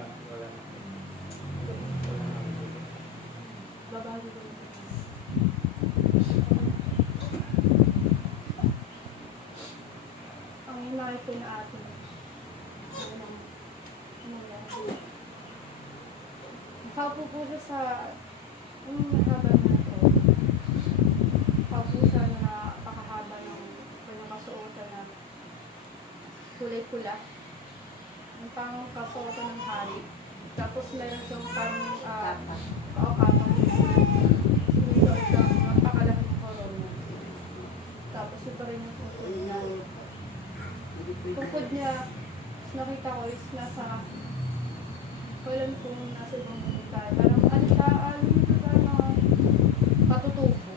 wala na. Wala na. Babago ko. Ang hinay ko na atin. Nakaupo po siya sa mahaba na ito. Nakaupo siya na napakahaba ng nakasuotan na kulay pula. Ang pang kasuotan ng hari. Tapos meron siyang pang kaokapang sinusuot ng napakalaking corona. Tapos ito rin yung tungkod niya. Tungkod niya, nakita ko is nasa walang kung nasa ibang bumita. Parang ano siya, parang patutubo.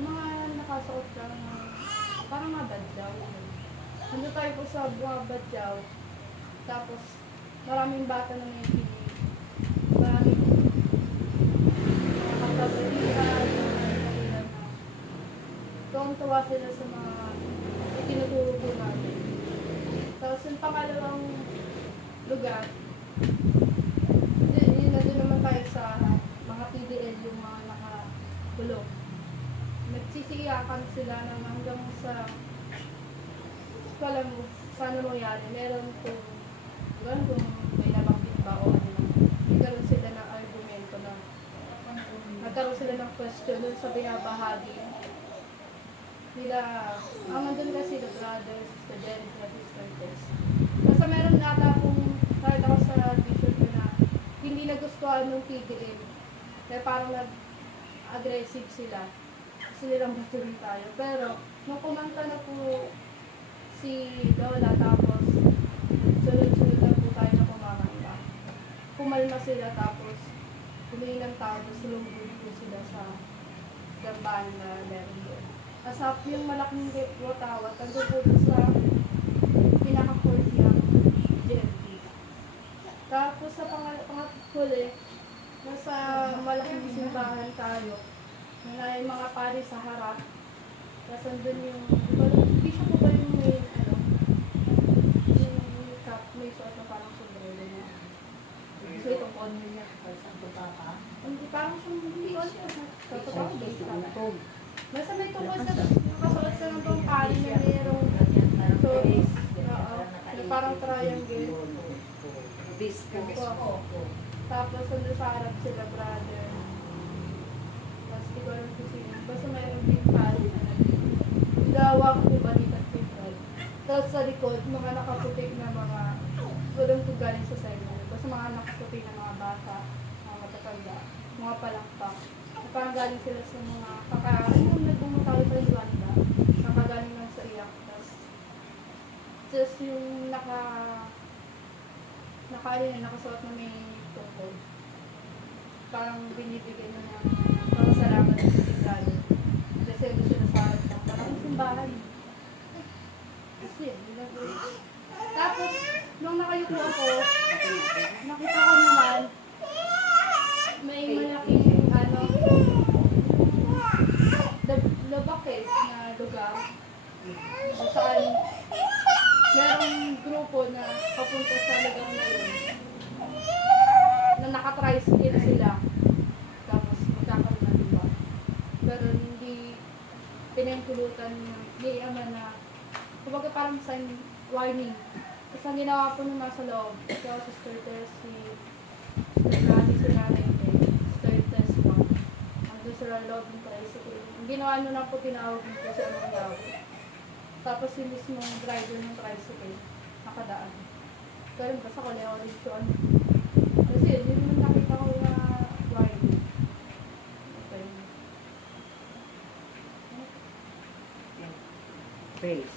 Mga nakasuot lang parang mabadyaw. Ano tayo po sa buha badyaw. Tapos maraming bata na may pinig. Maraming mga kapabalihan, na tuwang-tuwa sila sa mga itinuturo po natin. Tapos yung pangalawang lugar, yun doon naman tayo sa mga PDL, yung mga nakabulok. Nagsisiyakan sila ng hanggang sa alam mo, sana mangyari. Meron kung may nabanggit ba o ano. Nagkaroon sila ng argumento na nagkaroon sila ng question dun sa binabahagi nila. Ang nandun kasi the brothers, the sisters. Basta meron nata kung nakita ko sa vision ko na hindi nagustuhan ng PDM. Kaya parang nag-aggressive sila. Gusto nilang batuloy tayo. Pero nung kumanta na po si Lola, tapos sunod-sunod na po tayo na kumakanta. Kumalma sila, tapos humingi ng tao, tapos lumubog po sila sa gambahan na meron doon. Asap yung malaking watawat, nandun po sa pinaka-court ng GMP. Tapos sa pangathuli, nasa malaking simbahan tayo, na yung mga pari sa harap. Tapos andun yung, hindi siya po ba yung may, yung cap, may suot na parang sombrero niya. So itong honor niya. Hindi, parang siyang, hindi honor niya. So ito parang base cap. Basta may tungkol na nakasuot ka ng tong pari na mayroong stories. Oo. Na parang triangle. Tapos andun sa harap sila, brother. Tapos di ko alam kung sino. Basta mayroong big pari na gawak ko balikat people. Tapos sa likod, mga nakaputik na mga walang galing sa silo. Basta mga nakaputik na mga bata, mga matatanda, mga palakpak. Parang galing sila sa mga yung nagbumunta tayo sa Rwanda, nakagaling lang sa iyak. Tapos yung nakasuot na may tungkol. Parang binibigay na pasalamat sa sigrado. Kasi doon sila sa harap ng parang simbahan. Kasi, tapos, nung nakayuko ako, nakita ko naman, may malaking, labakit na lugar. Saan, merong grupo na papunta sa lugar na yun. Na naka-tricycle sila. Tapos, magkakaroon na diba. Pero hindi pinahintulutan ni Ama na kumbaga parang sign warning. Kasi ang ginawa po nung nasa loob, ikaw sa Sister Tess, si Nanay, si Nanay, Sister Tess 1. Andun sa loob ng tricycle. Ang ginawa nyo na po, tinawag nyo kasi anong yaw. Tapos yung mismong driver ng tricycle, nakadaan. Pero basta ko na ulit yun. Kasi yun yung nakita ko na warning. Praise